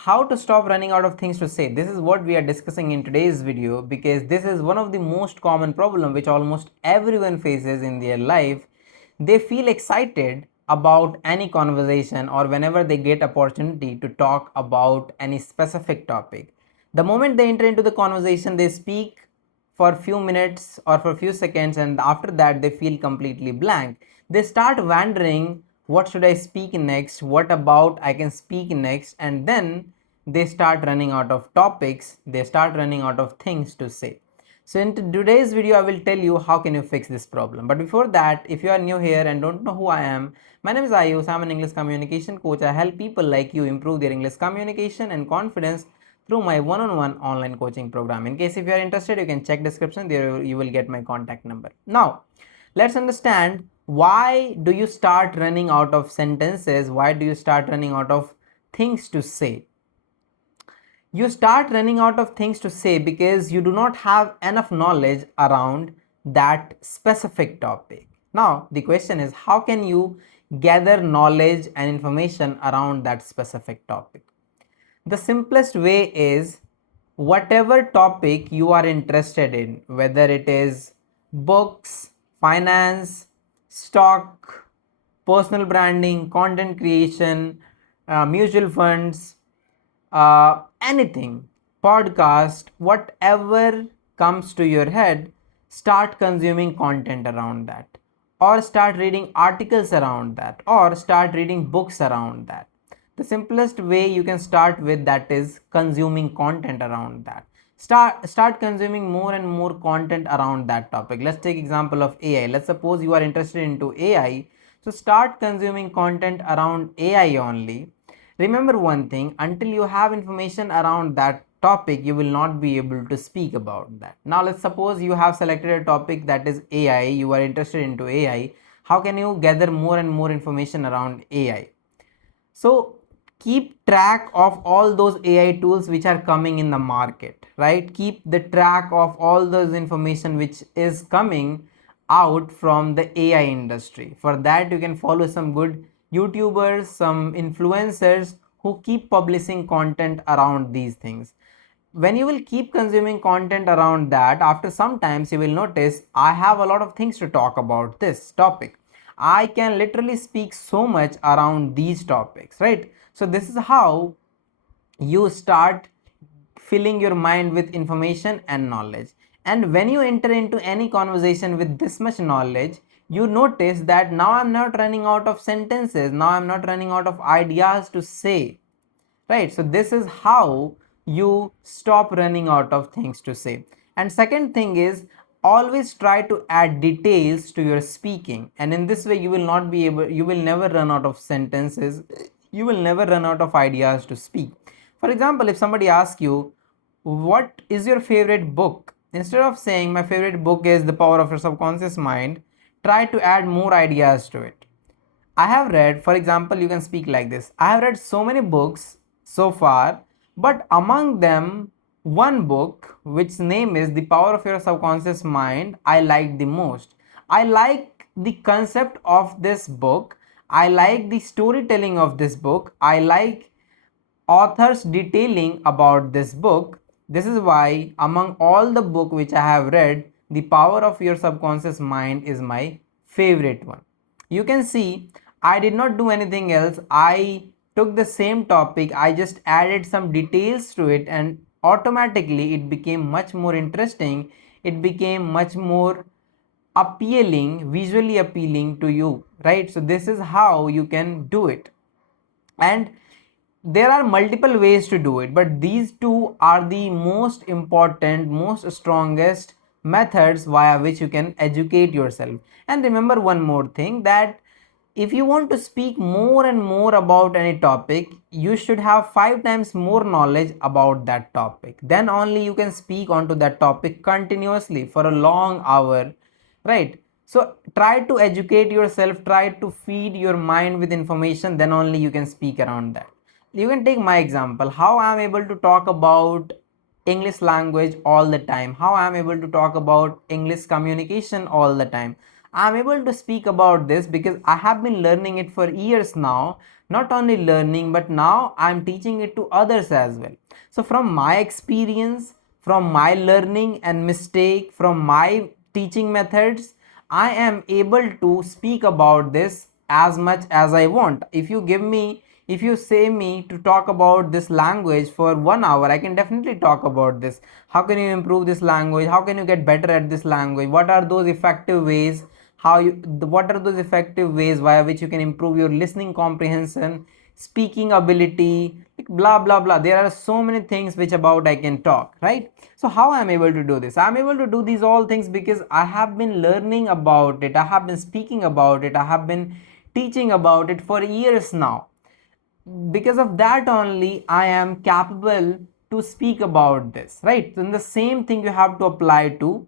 How to stop running out of things to say. This is what we are discussing in today's video, because this is one of the most common problem which almost everyone faces in their life. They feel excited about any conversation or whenever they get opportunity to talk about any specific topic. The moment they enter into the conversation, they speak for few minutes or for few seconds, and after that they feel completely blank. They start wondering, what should I speak next, what about I can speak next, and then they start running out of topics, they start running out of things to say. So in today's video I will tell you how can you fix this problem. But before that, if you are new here and don't know who I am, my name is Ayush. I'm an English communication coach. I help people like you improve their English communication and confidence through my one-on-one online coaching program. In case if you are interested, you can check description, there you will get my contact number. Now let's understand, why do you start running out of sentences, why do you start running out of things to say? You start running out of things to say because you do not have enough knowledge around that specific topic. Now the question is, how can you gather knowledge and information around that specific topic? The simplest way is, whatever topic you are interested in, whether it is books, finance, stock, personal branding, content creation, mutual funds, anything, podcast, whatever comes to your head, start consuming content around that, or start reading articles around that, or start reading books around that. The simplest way you can start with that is consuming content around that. Start consuming more and more content around that topic. Let's take example of AI. Let's suppose you are interested into AI, so start consuming content around AI only. Remember one thing, until you have information around that topic, you will not be able to speak about that. Now let's suppose you have selected a topic that is AI, you are interested into AI. How can you gather more and more information around AI? So keep track of all those AI tools which are coming in the market, right? Keep the track of all those information which is coming out from the AI industry. For that, you can follow some good YouTubers, some influencers who keep publishing content around these things. When you will keep consuming content around that, after some times you will notice, I have a lot of things to talk about this topic. I can literally speak so much around these topics, right? So this is how you start filling your mind with information and knowledge. And when you enter into any conversation with this much knowledge, you notice that now I'm not running out of sentences, now I'm not running out of ideas to say, right? So this is how you stop running out of things to say. And second thing is, always try to add details to your speaking, and in this way you will not be able, you will never run out of sentences, you will never run out of ideas to speak. For example, if somebody asks you, what is your favorite book, instead of saying my favorite book is The Power of Your Subconscious Mind, try to add more ideas to it. I have read, for example, you can speak like this, I have read so many books so far, but among them, one book which name is The Power of Your Subconscious Mind, I like the most. I like the concept of this book. I like the storytelling of this book. I like authors detailing about this book. This is why among all the book which I have read, The Power of Your Subconscious Mind is my favorite one. You can see I did not do anything else. I took the same topic, I just added some details to it, and automatically it became much more interesting. It became much more appealing, visually appealing to you, right? So this is how you can do it. And there are multiple ways to do it, but these two are the most important, most strongest methods via which you can educate yourself. And remember one more thing, that if you want to speak more and more about any topic, you should have 5 times more knowledge about that topic. Then only you can speak onto that topic continuously for a long hour, right? So try to educate yourself, try to feed your mind with information, then only you can speak around that. You can take my example, how I am able to talk about English language all the time, how I am able to talk about English communication all the time. I'm able to speak about this because I have been learning it for years now. Not only learning, but now I'm teaching it to others as well. So from my experience, from my learning and mistake, from my teaching methods, I am able to speak about this as much as I want. If you say me to talk about this language for 1 hour, I can definitely talk about this. How can you improve this language? How can you get better at this language? What are those effective ways? What are those effective ways via which you can improve your listening comprehension, speaking ability, like blah blah blah. There are so many things which about I can talk, right? So how I am able to do this? I am able to do these all things because I have been learning about it, I have been speaking about it, I have been teaching about it for years now. Because of that only I am capable to speak about this, right? Then the same thing you have to apply to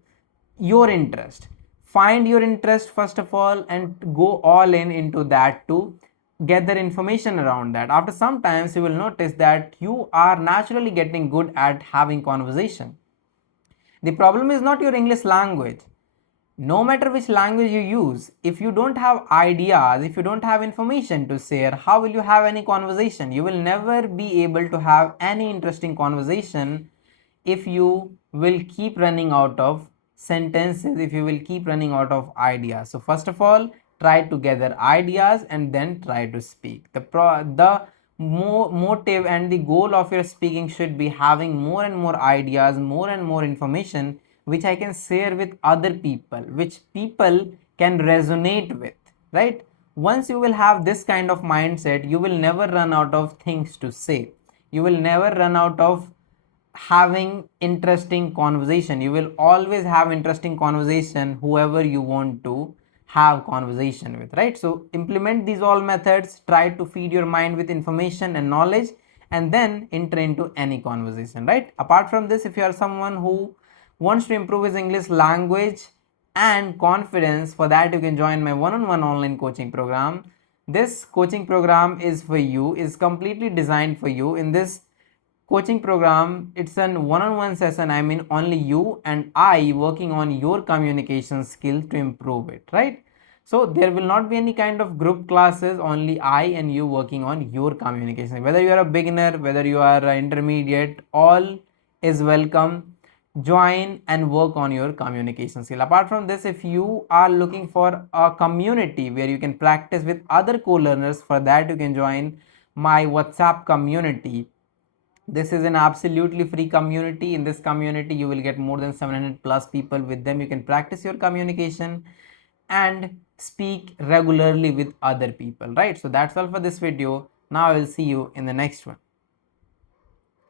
your interest. Find your interest first of all and go all in into that to gather information around that. After some times you will notice that you are naturally getting good at having conversation. The problem is not your English language. No matter which language you use, if you don't have ideas, if you don't have information to share, how will you have any conversation? You will never be able to have any interesting conversation if you will keep running out of sentences, if you will keep running out of ideas. So first of all, try to gather ideas and then try to speak. The motive and the goal of your speaking should be having more and more ideas, more and more information which I can share with other people, which people can resonate with, right? Once you will have this kind of mindset, you will never run out of things to say. You will never run out of having interesting conversation. You will always have interesting conversation whoever you want to have conversation with, right? So implement these all methods, try to feed your mind with information and knowledge, and then enter into any conversation, right? Apart from this, if you are someone who wants to improve his English language and confidence, for that you can join my one-on-one online coaching program. This coaching program is for you, is completely designed for you. In this coaching program, it's an one-on-one session. I mean only you and I working on your communication skill to improve it, right? So there will not be any kind of group classes, only I and you working on your communication. Whether you are a beginner, whether you are an intermediate, all is welcome. Join and work on your communication skill. Apart from this, if you are looking for a community where you can practice with other co-learners, for that you can join my WhatsApp community. This is an absolutely free community. In this community you will get more than 700 plus people. With them you can practice your communication and speak regularly with other people, right? So that's all for this video. Now I will see you in the next one.